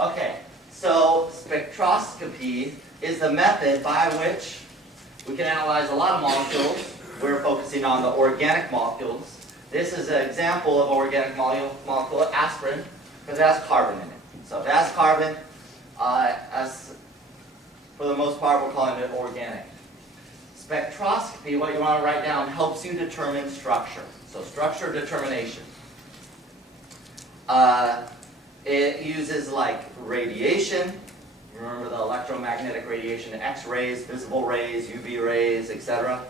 Okay, so spectroscopy is the method by which we can analyze a lot of molecules. We're focusing on the organic molecules. This is an example of an organic molecule, aspirin, because it has carbon in it. So if it has carbon, for the most part, we're calling it organic. Spectroscopy, what you want to write down, helps you determine structure. So structure determination. It uses like radiation. Remember the electromagnetic radiation, X-rays, visible rays, UV rays, etc.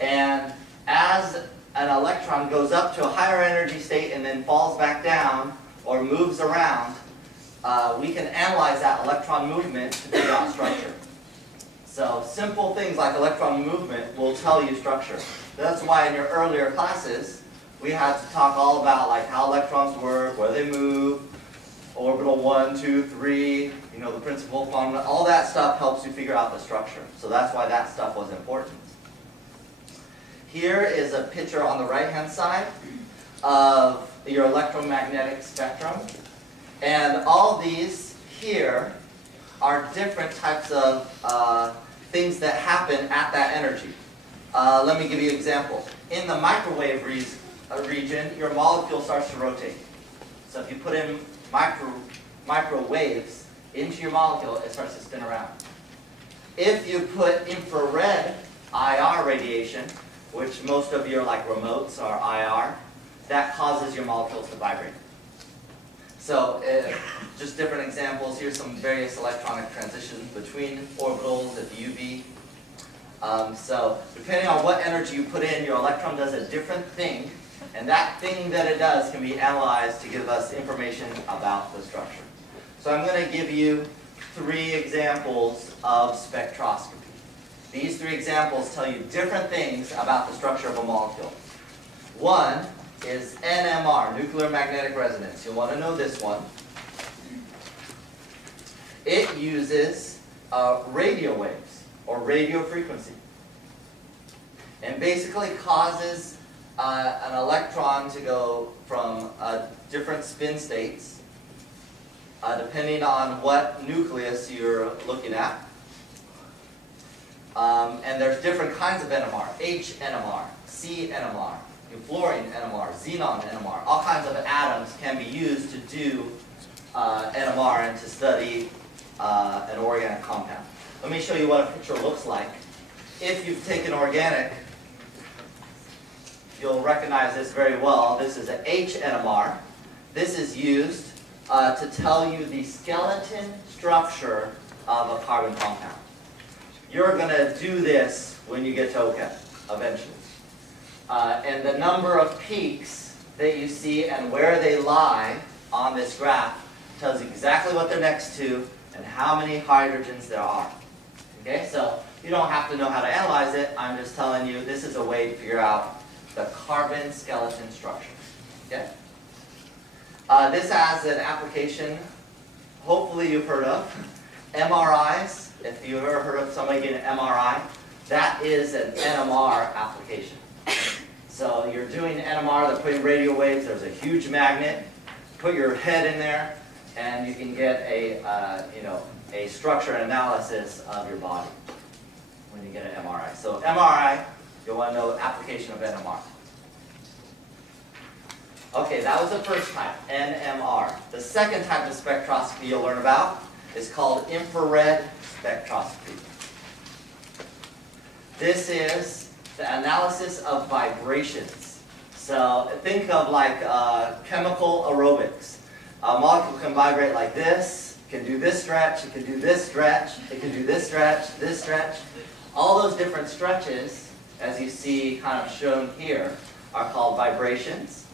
And as an electron goes up to a higher energy state and then falls back down or moves around, we can analyze that electron movement to figure out structure. So simple things like electron movement will tell you structure. That's why in your earlier classes, we had to talk all about like how electrons work, where they move, orbital 1, 2, 3, the principal quantum, all that stuff helps you figure out the structure. So that's why that stuff was important. Here is a picture on the right-hand side of your electromagnetic spectrum. And all these here are different types of things that happen at that energy. Let me give you an example. In the microwave region, your molecule starts to rotate. So if you put in microwaves into your molecule, it starts to spin around. If you put infrared IR radiation, which most of your remotes are IR, that causes your molecules to vibrate. So just different examples. Here's some various electronic transitions between orbitals at UV. So depending on what energy you put in, your electron does a different thing. And that thing that it does can be analyzed to give us information about the structure. So I'm going to give you 3 examples of spectroscopy. These 3 examples tell you different things about the structure of a molecule. One is NMR, nuclear magnetic resonance. You'll want to know this one. It uses radio waves, or radio frequency, and basically causes an electron to go from different spin states, depending on what nucleus you're looking at. And there's different kinds of NMR, H-NMR, C-NMR, fluorine NMR, xenon NMR. All kinds of atoms can be used to do NMR and to study an organic compound. Let me show you what a picture looks like. If you've taken organic, you'll recognize this very well. This is an H-NMR. This is used to tell you the skeleton structure of a carbon compound. You're going to do this when you get to OCHEM, eventually. And the number of peaks that you see and where they lie on this graph tells you exactly what they're next to and how many hydrogens there are. Okay, so you don't have to know how to analyze it. I'm just telling you this is a way to figure out the carbon skeleton structure. Okay? This has an application, hopefully you've heard of, MRIs. If you've ever heard of somebody getting an MRI, that is an NMR application. So you're doing NMR, they're putting radio waves, there's a huge magnet, put your head in there, and you can get a structure and analysis of your body when you get an MRI. So MRI, you'll want to know the application of NMR. Okay, that was the first type, NMR. The second type of spectroscopy you'll learn about is called infrared spectroscopy. This is the analysis of vibrations. So think of like chemical aerobics. A molecule can vibrate like this, it can do this stretch, it can do this stretch, it can do this stretch, this stretch. All those different stretches, as you see kind of shown here, are called vibrations.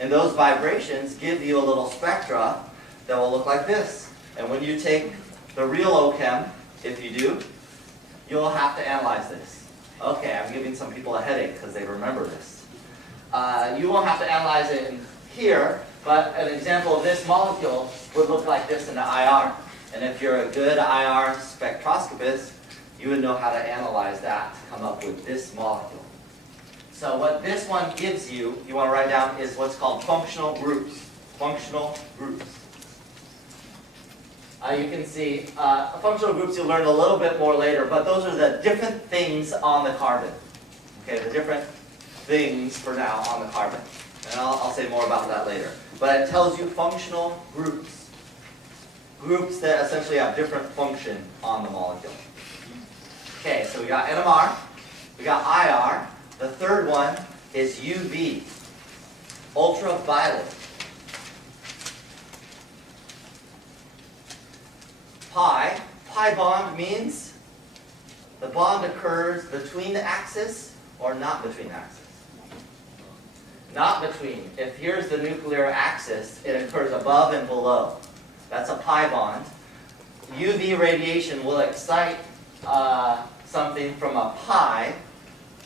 And those vibrations give you a little spectra that will look like this. And when you take the real OCHEM, if you do, you'll have to analyze this. Okay, I'm giving some people a headache because they remember this. You won't have to analyze it in here, but an example of this molecule would look like this in the IR. And if you're a good IR spectroscopist, you would know how to analyze that to come up with this molecule. So what this one gives you, you want to write down, is what's called functional groups. Functional groups. you can see functional groups you'll learn a little bit more later, but those are the different things on the carbon. Okay, the different things for now on the carbon. And I'll say more about that later. But it tells you functional groups. Groups that essentially have different function on the molecule. Okay, so we got NMR, we got IR. The third one is UV, ultraviolet. Pi bond means the bond occurs between the axis or not between axis. Not between. If here's the nuclear axis, it occurs above and below. That's a pi bond. UV radiation will excite something from a pi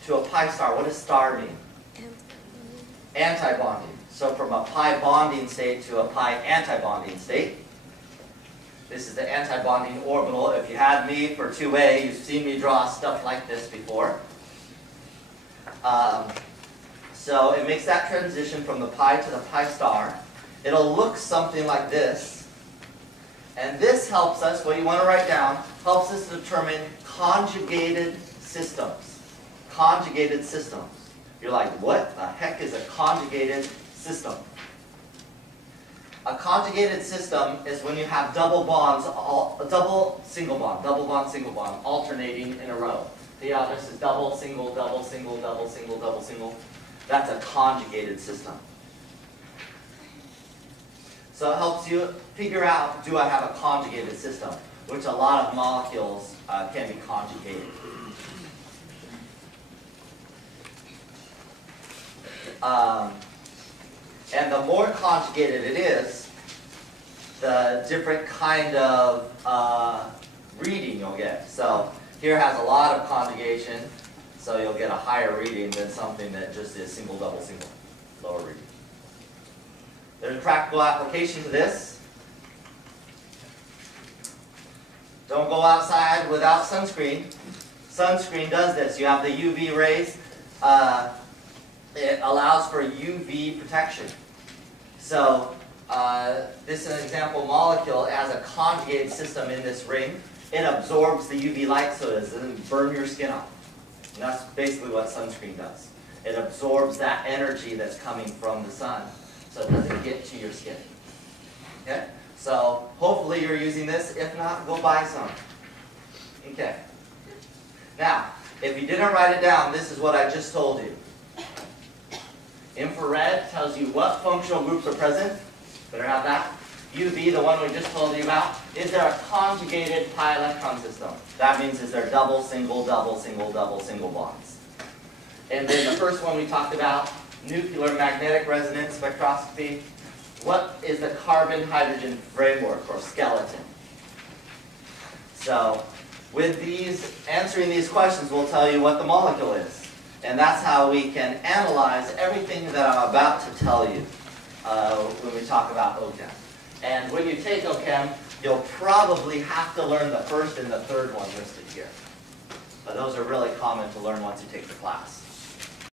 to a pi star. What does star mean? Antibonding. So from a pi bonding state to a pi antibonding state. This is the antibonding orbital. If you had me for 2A, you've seen me draw stuff like this before. So it makes that transition from the pi to the pi star. It'll look something like this. And this helps us, what you want to write down, helps us determine conjugated systems. Conjugated systems. You're like, what the heck is a conjugated system? A conjugated system is when you have double bonds, double, single bond, alternating in a row. See how this is double, single, double, single, double, single, double, single? That's a conjugated system. So it helps you figure out, do I have a conjugated system? Which a lot of molecules can be conjugated. And the more conjugated it is, the different kind of reading you'll get. So here has a lot of conjugation, so you'll get a higher reading than something that just is single, double, single, lower reading. There's a practical application to this. Don't go outside without sunscreen. Sunscreen does this. You have the UV rays. It allows for UV protection. So this is an example molecule. It has a conjugated system in this ring. It absorbs the UV light so it doesn't burn your skin off. And that's basically what sunscreen does. It absorbs that energy that's coming from the sun so it doesn't get to your skin. Okay? So hopefully you're using this. If not, go buy some. Okay. Now, if you didn't write it down, this is what I just told you. Infrared tells you what functional groups are present. Better have that. UV, the one we just told you about. Is there a conjugated pi electron system? That means is there double, single, double, single, double, single bonds. And then the first one we talked about, nuclear magnetic resonance spectroscopy. What is the carbon-hydrogen framework or skeleton? So with these, answering these questions will tell you what the molecule is. And that's how we can analyze everything that I'm about to tell you when we talk about OChem. And when you take OChem, you'll probably have to learn the first and the third one listed here. But those are really common to learn once you take the class.